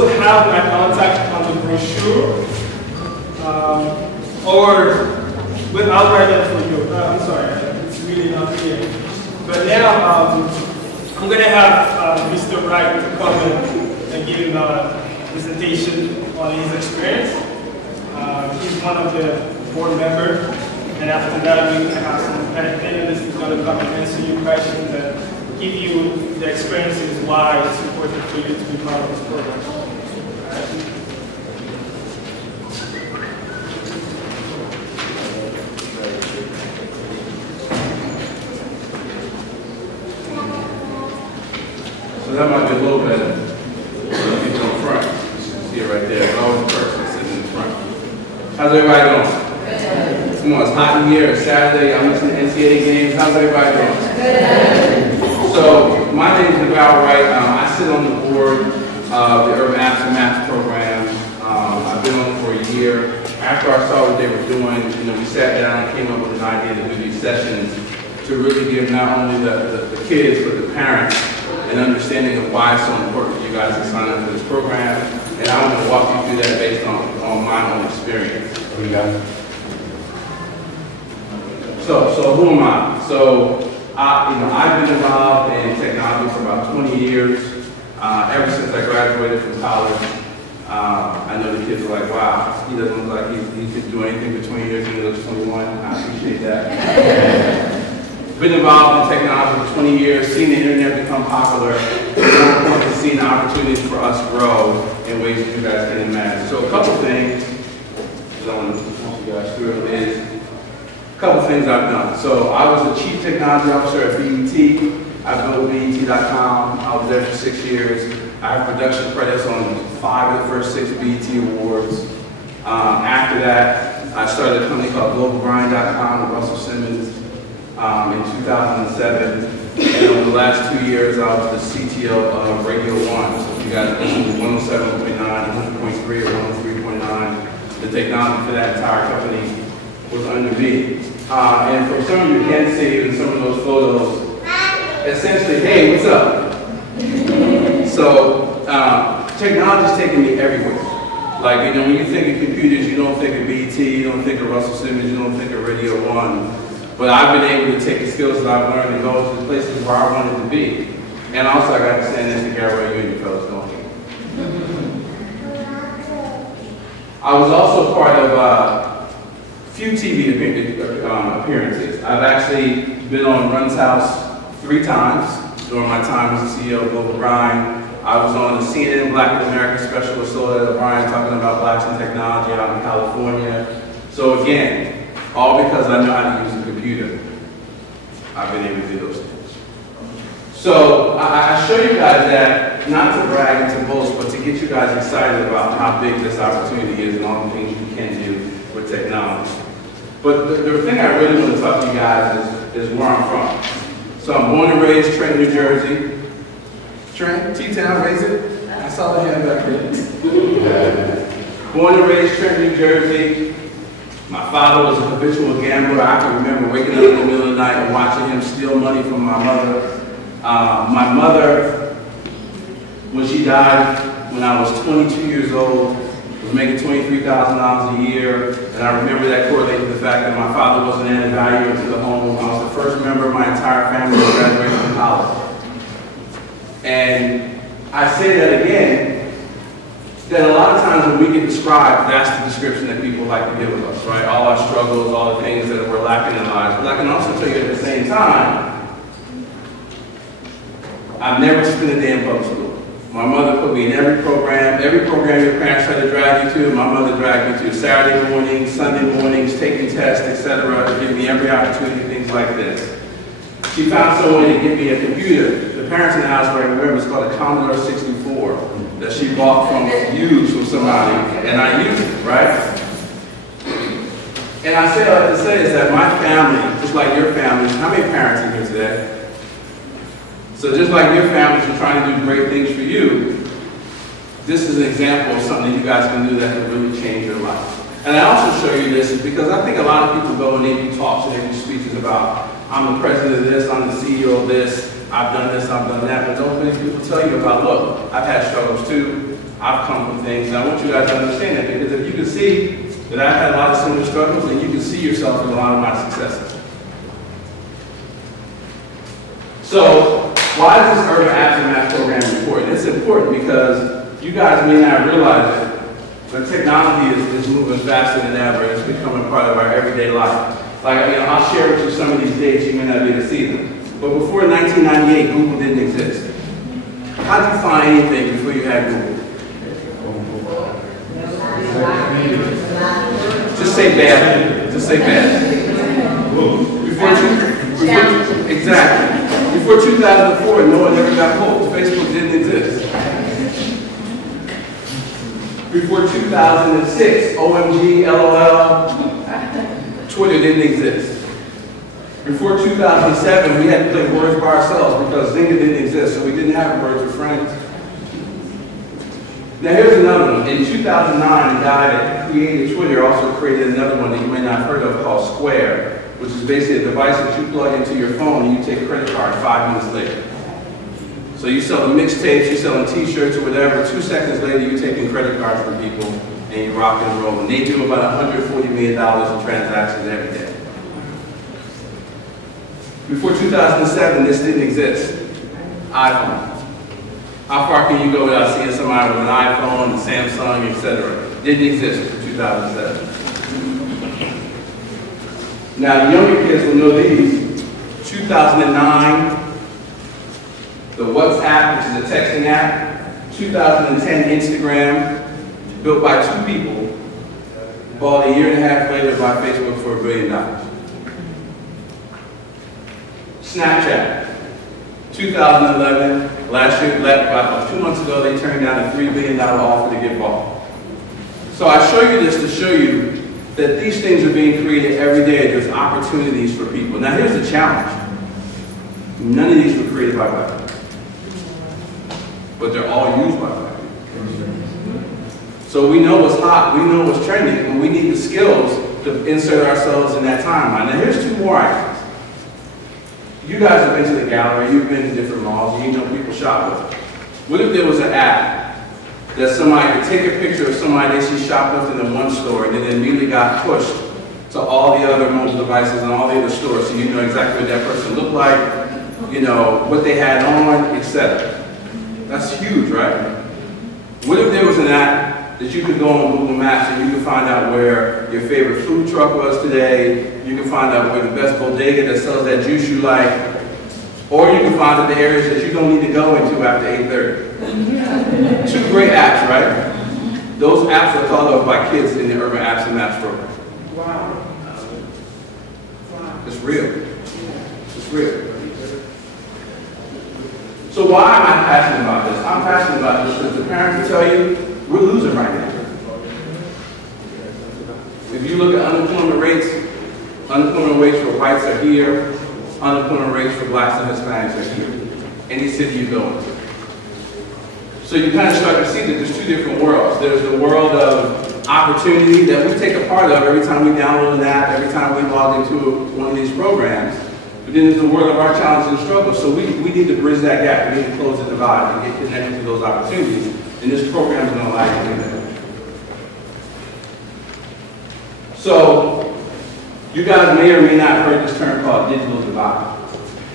Have my contact on the brochure, or I'll write that for you. I'm sorry, it's really not here. But now I'm going to have Mr. Wright to come and give him a presentation on his experience. He's one of the board members, and after that we're going to have some panelists who's going to come and answer your questions and give you the experiences why it's important for you to be part of this program. So that might be a little better. People in front. You can see it right there. It's always the person sitting in front. How's everybody doing? Come on, it's hot in here. It's Saturday. I'm listening to NCAA games. How's everybody doing? So my name is Wright. I sit on the board of the UrbanApps and Maps program. I've been on it for a year. After I saw what they were doing, we sat down and came up with an idea to do these sessions to really give not only the kids but the parents an understanding of why it's so important for you guys to sign up for this program. And I want to walk you through that based on my own experience. So who am I? So I've been involved in technology for about 20 years. Ever since I graduated from college, I know the kids are like, wow, he doesn't look like he could do anything for 20 years and he looks 21. I appreciate that. Been involved in technology for 20 years, seen the internet become popular, and more importantly, seen the opportunities for us grow in ways that you guys can imagine. So a couple things that I want to talk you guys through is a couple things I've done. So I was the Chief Technology Officer at BET. I built BET.com. I was there for 6 years. I have production credits on 5 of the first 6 BET awards. After that, I started a company called GlobalGrind.com with Russell Simmons in 2007. And over the last 2 years, I was the CTO of Radio 1. So if you guys listen to 107.9, 100.3, or 103.9, the technology for that entire company was under me. And for some of you can see in some of those photos, essentially, hey, what's up? So technology's taking me everywhere. Like, when you think of computers, you don't think of BT, you don't think of Russell Simmons, you don't think of Radio 1. But I've been able to take the skills that I've learned and go to the places where I wanted to be. And also I got to stand next to Gabrielle, you and your fellows don't. I was also part of a few TV appearances. I've actually been on Run's House 3 times during my time as the CEO of Global Grind. I was on the CNN Black and American Special with Sola O'Brien talking about blacks and technology out in California. So again, all because I know how to use a computer, I've been able to do those things. So I show you guys that, not to brag and to boast, but to get you guys excited about how big this opportunity is and all the things you can do with technology. But the thing I really want to talk to you guys is where I'm from. So I'm born and raised Trenton, New Jersey. Trent, T-Town, raise it. I saw the hand back there. Born and raised Trenton, New Jersey. My father was a habitual gambler. I can remember waking up in the middle of the night and watching him steal money from my mother. My mother, when she died when I was 22 years old, was making $23,000 a year. And I remember that correlated with the fact that my father wasn't adding value into the home. I was the first member of my entire family to graduate from college. And I say that again, that a lot of times when we get described, that's the description that people like to give of us, right? All our struggles, all the things that we're lacking in lives. But I can also tell you at the same time, I've never spent a day in public school. My mother put me in every program your parents try to drag you to, my mother dragged me to. Saturday mornings, Sunday mornings, taking tests, etc., to give me every opportunity, things like this. She found some way to give me a computer. The parents in the house, where I remember, it's called a Commodore 64 that she bought from somebody, and I used it, right? And I say all that to say is that my family, just like your families, how many parents are here today? So just like your families are trying to do great things for you, this is an example of something that you guys can do that can really change your life. And I also show you this because I think a lot of people go and they do talks and they do speeches about, I'm the president of this, I'm the CEO of this, I've done this, I've done that, but don't many people tell you about, look, I've had struggles too, I've come from things, and I want you guys to understand that, because if you can see that I've had a lot of similar struggles, then you can see yourself in a lot of my successes. So, why is this Urban Apps and Maps program important? It's important because you guys may not realize it, but technology is moving faster than ever. It's becoming part of our everyday life. Like, you know, I'll share with you some of these dates, you may not be able to see them. But before 1998, Google didn't exist. How did you find anything before you had Google? Just say bad. Just say bad. Exactly. Before 2004, no one ever got pulled. Facebook didn't exist. Before 2006, OMG, LOL, Twitter didn't exist. Before 2007, we had to play words by ourselves because Zynga didn't exist, so we didn't have words with friends. Now here's another one. In 2009, the guy that created Twitter also created another one that you may not have heard of called Square, which is basically a device that you plug into your phone and you take a credit card 5 minutes later. So you sell the mixtapes, you're selling t-shirts or whatever, 2 seconds later you're taking credit cards from people and you rock and roll. And they do about $140 million in transactions every day. Before 2007, this didn't exist. iPhone. How far can you go without seeing somebody with an iPhone, a Samsung, etc.? Didn't exist in 2007. Now, the younger kids will know these. 2009, the WhatsApp, which is a texting app. 2010, Instagram, built by 2 people, bought a year and a half later by Facebook for $1 billion. Snapchat, 2011, last year, about 2 months ago, they turned down a $3 billion offer to get bought. So I show you this to show you that these things are being created every day. There's opportunities for people. Now here's the challenge. None of these were created by black people, but they're all used by black people. So we know what's hot, we know what's trending, and we need the skills to insert ourselves in that timeline. Now here's 2 more items. You guys have been to the gallery, you've been to different malls, and you know people shop with. What if there was an app that somebody could take a picture of somebody they see shoplifting in one store and then it immediately got pushed to all the other mobile devices and all the other stores, so you know exactly what that person looked like, you know, what they had on, etc. That's huge, right? What if there was an app that you could go on Google Maps and you could find out where your favorite food truck was today, you can find out where the best bodega that sells that juice you like, or you can find out the areas that you don't need to go into after 8:30. 2 great apps, right? Those apps are thought of by kids in the Urban Apps and Maps program. Wow. It's real. It's real. So why am I passionate about this? I'm passionate about this because the parents will tell you, we're losing right now. If you look at unemployment rates for whites are here, unemployment rates for blacks and Hispanics are here. Any city you go into. So you kind of start to see that there's 2 different worlds. There's the world of opportunity that we take a part of every time we download an app, every time we log into one of these programs. But then there's the world of our challenges and struggles. So we need to bridge that gap. We need to close the divide and get connected to those opportunities. And this program is going to allow you to do that. So you guys may or may not have heard this term called digital divide.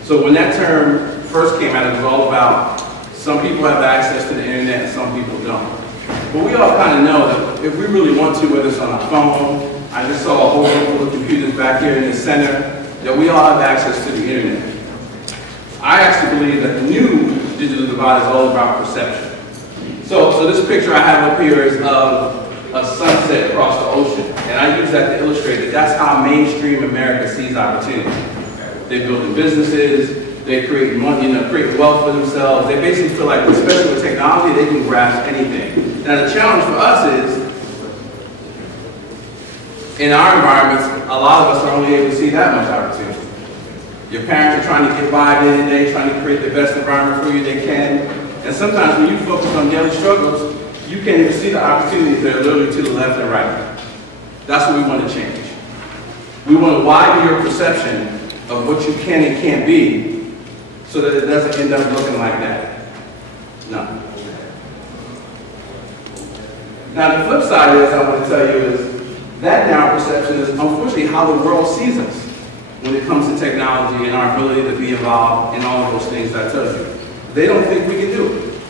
So when that term first came out, it was all about some people have access to the internet and some people don't. But we all kind of know that if we really want to, whether it's on our phone, I just saw a whole room full of computers back here in the center, that we all have access to the internet. I actually believe that the new digital divide is all about perception. So this picture I have up here is of a sunset across the ocean. And I use that to illustrate that that's how mainstream America sees opportunity. They're building businesses, they're creating money, creating wealth for themselves. They basically feel like, especially with technology, they can grasp anything. Now the challenge for us is, in our environments, a lot of us are only able to see that much opportunity. Your parents are trying to get by day to day, trying to create the best environment for you they can. And sometimes when you focus on daily struggles, you can't even see the opportunities that are literally to the left and right. That's what we want to change. We want to widen your perception of what you can and can't be so that it doesn't end up looking like that. No. Now the flip side is, I want to tell you, is that narrow perception is unfortunately how the world sees us when it comes to technology and our ability to be involved in all of those things that I told you. They don't think we can do it.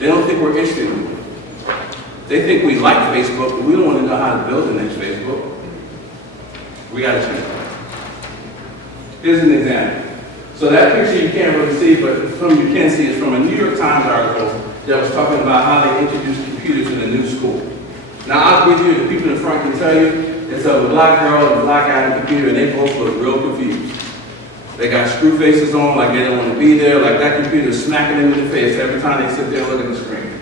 They don't think we're interested in it. They think we like Facebook, but we don't want to know how to build the next Facebook. We got to change that. Here's an example. So that picture you can't really see, but you can see is from a New York Times article that was talking about how they introduced computers in a new school. Now I'll give you, the people in front can tell you, it's a black girl and a black guy on a computer, and they both look real confused. They got screw faces on, like they don't want to be there, like that computer is smacking them in the face every time they sit there and look at the screen.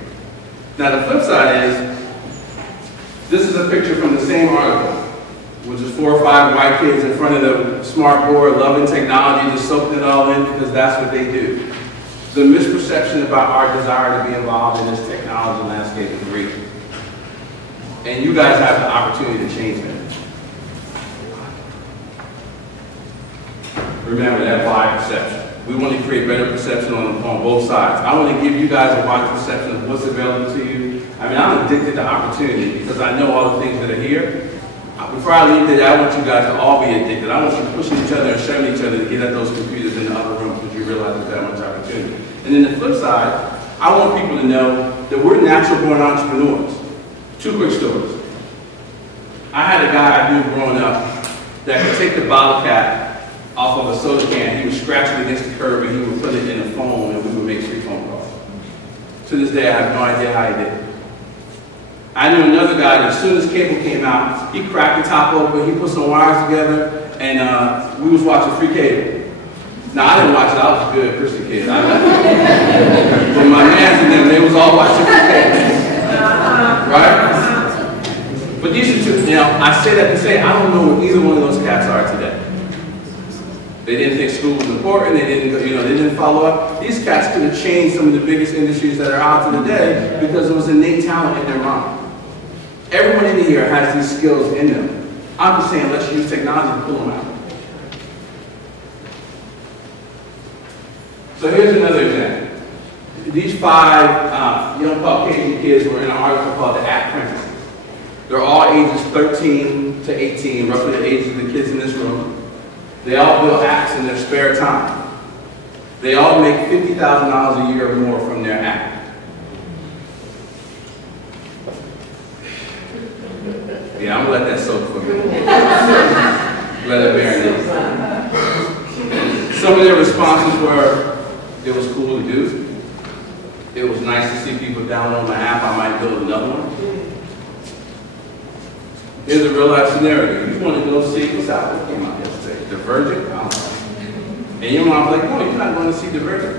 Now the flip side is, this is a picture from the same article, which is 4 or 5 white kids in front of the smart board, loving technology, just soaking it all in because that's what they do. The misperception about our desire to be involved in this technology landscape is real. And you guys have the opportunity to change that. Remember that wide perception. We want to create better perception on both sides. I want to give you guys a wide perception of what's available to you. I mean, I'm addicted to opportunity because I know all the things that are here. Before I leave today, I want you guys to all be addicted. I want you pushing each other and shoving each other to get at those computers in the other room because you realize there's that much opportunity. And then the flip side, I want people to know that we're natural born entrepreneurs. 2 quick stories. I had a guy I knew growing up that could take the bottle cap off of a soda can. He would scratch it against the curb and he would put it in a phone and we would make 3 phone calls. To this day, I have no idea how he did it. I knew another guy that as soon as cable came out, he cracked the top open, he put some wires together, and we was watching free cable. Now, I didn't watch it, I was a good Christian kid. But my mans and them, they was all watching free cable. Right? But these are 2, now, I say that to say, I don't know what either one of those cats are today. They didn't think school was important, they didn't follow up. These cats could have changed some of the biggest industries that are out today because there was innate talent in their mind. Everyone in here has these skills in them. I'm just saying, let's use technology to pull them out. So here's another example. These 5 young Caucasian kids were in an article called The Apprentices. They're all ages 13 to 18, roughly the ages of the kids in this room. They all build apps in their spare time. They all make $50,000 a year or more from their app. Yeah, I'm gonna let that soak for a minute. Let it marinate. Some of their responses were, it was cool to do. It was nice to see people download my app. I might build another one. Here's a real life scenario. You want to go see what's out what came out yesterday? Divergent? I don't know. And your mom's like, no, you're not going to see Divergent.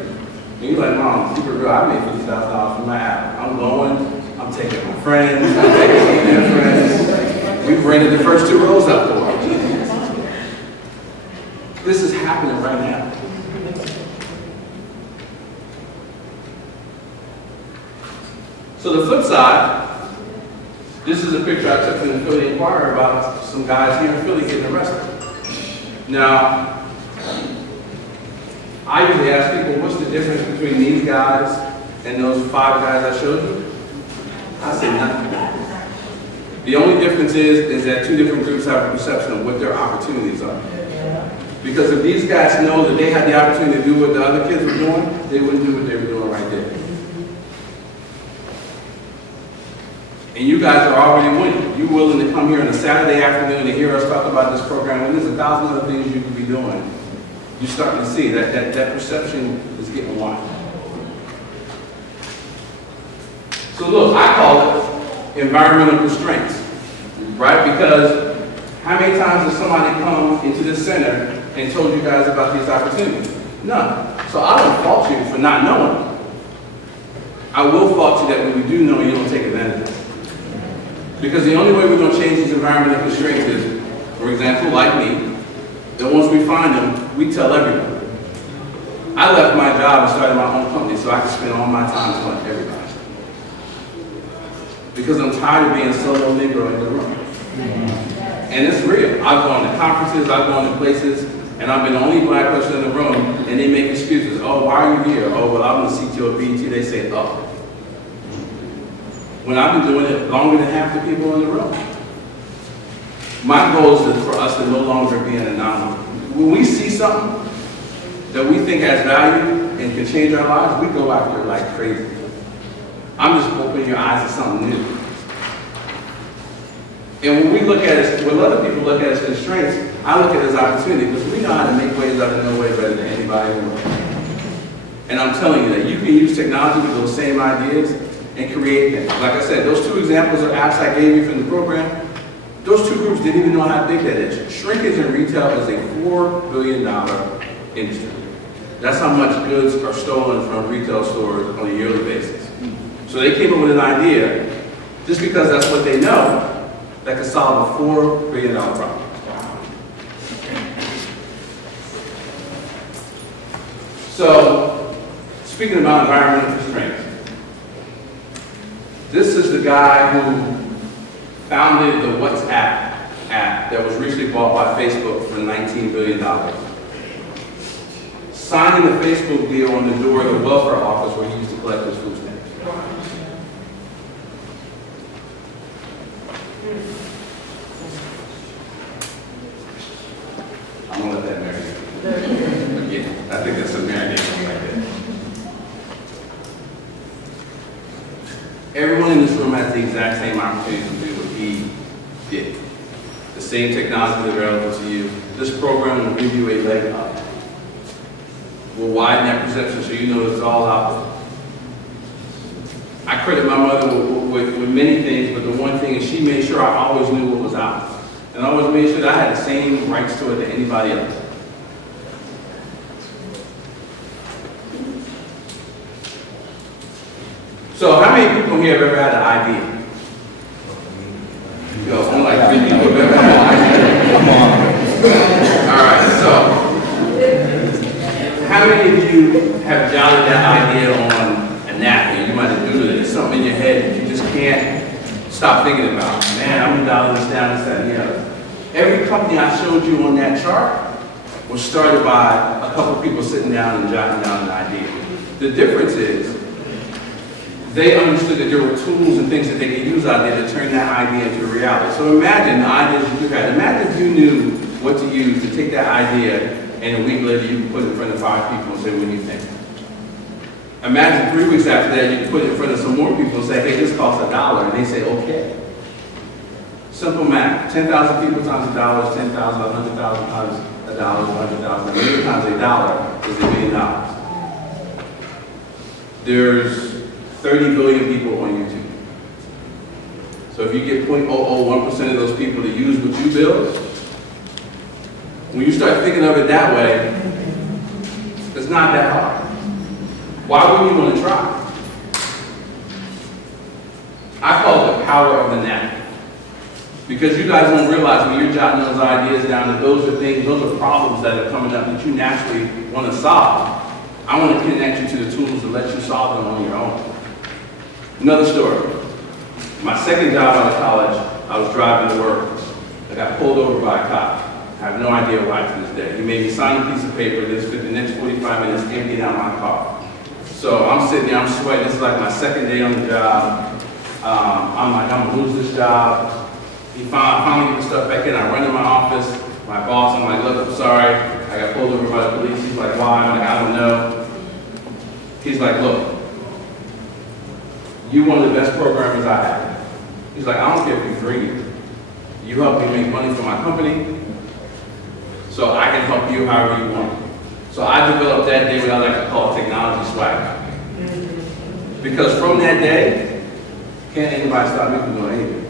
And you're like, Mom, super real, I made $50,000 from my app. I'm going, I'm taking my friends, I'm taking their friends. We've rented the first 2 rows out for them. This is happening right now. So the flip side, this is a picture I took from the Philly Inquirer about some guys here in Philly getting arrested. Now, I usually ask people, what's the difference between these guys and those 5 guys I showed you? I say nothing. The only difference is that 2 different groups have a perception of what their opportunities are. Because if these guys know that they had the opportunity to do what the other kids were doing, they wouldn't do what they were doing right there. And you guys are already winning. You're willing to come here on a Saturday afternoon to hear us talk about this program when there's 1,000 other things you could be doing. You're starting to see that perception is getting wide. So look, I call it environmental constraints, right? Because how many times has somebody come into this center and told you guys about these opportunities? None. So I don't fault you for not knowing. I will fault you that when you do know, you don't take advantage of it. Because the only way we're going to change these environmental constraints is, for example, like me, that once we find them, we tell everyone. I left my job and started my own company so I could spend all my time telling everybody. Because I'm tired of being solo Negro in the room. And it's real. I've gone to conferences, I've gone to places, and I've been the only black person in the room, and they make excuses. Oh, why are you here? Oh, well, I'm the CTO of BET. They say, oh. when I've been doing it longer than half the people in the room. My goal is for us to no longer be an anomaly. When we see something that we think has value and can change our lives, we go after it like crazy. I'm just opening your eyes to something new. And when we look at it, when other people look at it as constraints, I look at it as opportunity because we know how to make ways out of no way better than anybody in the world. And I'm telling you that you can use technology with those same ideas and create things. Like I said, those 2 examples of apps I gave you from the program, those 2 groups didn't even know how big that is. Shrinkage in retail is a $4 billion industry. That's how much goods are stolen from retail stores on a yearly basis. So they came up with an idea, just because that's what they know, that could solve a $4 billion problem. So, speaking about environmental constraints, this is the guy who founded the WhatsApp app that was recently bought by Facebook for $19 billion. Signing the Facebook deal on the door of the welfare office where he used to collect his food stamps. I'm gonna let that marinate. Again, I think that's a marinade right there. Everyone in this room has the exact same opportunity to do what he did. The same technology available to you. This program will give you a leg up. We'll widen that perception so you know it's all out there. I credit my mother with many things, but the one thing is she made sure I always knew what was out. And I always made sure that I had the same rights to it that anybody else. So how many people here have ever had an idea? Yo, only like 3 people have ever had an idea. All right, so how many of you have jotted that idea on a napkin? You might have doodled it. There's something in your head that you just can't stop thinking about. Man, I'm gonna dial this down, this, that, and the other. Every company I showed you on that chart was started by a couple of people sitting down and jotting down an idea. The difference is they understood that there were tools and things that they could use out there to turn that idea into a reality. So imagine the ideas that you had. Imagine if you knew what to use to take that idea and a week later you can put it in front of 5 people and say, what do you think? Imagine 3 weeks after that you can put it in front of some more people and say, hey, this costs $1, and they say, okay. Simple math. 10,000 people times $1 is 10,000, 100,000 times $1 is 100,000. A million times $1 is $1 million. There's 30 billion people on YouTube. So if you get 0.001% of those people to use what you build, when you start thinking of it that way, it's not that hard. Why wouldn't you want to try? I call it the power of the napkin. Because you guys don't realize when you're jotting those ideas down that those are things, those are problems that are coming up that you naturally want to solve. I want to connect you to the tools to let you solve them on your own. Another story. My second job out of college, I was driving to work. I got pulled over by a cop. I have no idea why to this day. He made me sign a piece of paper. Then spent the next 45 minutes emptying out my car. So I'm sitting there, I'm sweating. This is like my second day on the job. I'm like, I'm gonna lose this job. He finally get the stuff back in. I run to my office. My boss, I'm like, look, I'm sorry. I got pulled over by the police. He's like, why? I'm like, I don't know. He's like, look, you're one of the best programmers I have. He's like, I don't care if you're free. You help me make money for my company, so I can help you however you want. So I developed that day what I like to call technology swag. Because from that day, can't anybody stop me from doing anything.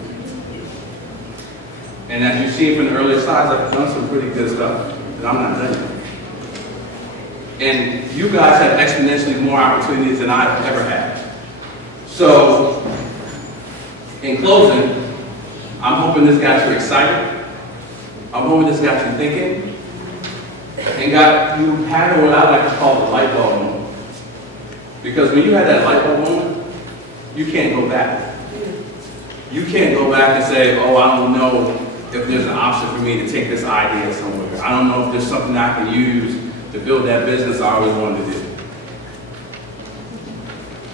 And as you've seen from the earlier slides, I've done some pretty good stuff, but I'm not done yet. And you guys have exponentially more opportunities than I've ever had. So, in closing, I'm hoping this got you excited. I'm hoping this got you thinking. And got you having what I like to call the light bulb moment. Because when you have that light bulb moment, you can't go back. You can't go back and say, oh, I don't know if there's an option for me to take this idea somewhere. I don't know if there's something I can use to build that business I always wanted to do.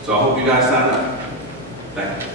So I hope you guys sign up. Thank you.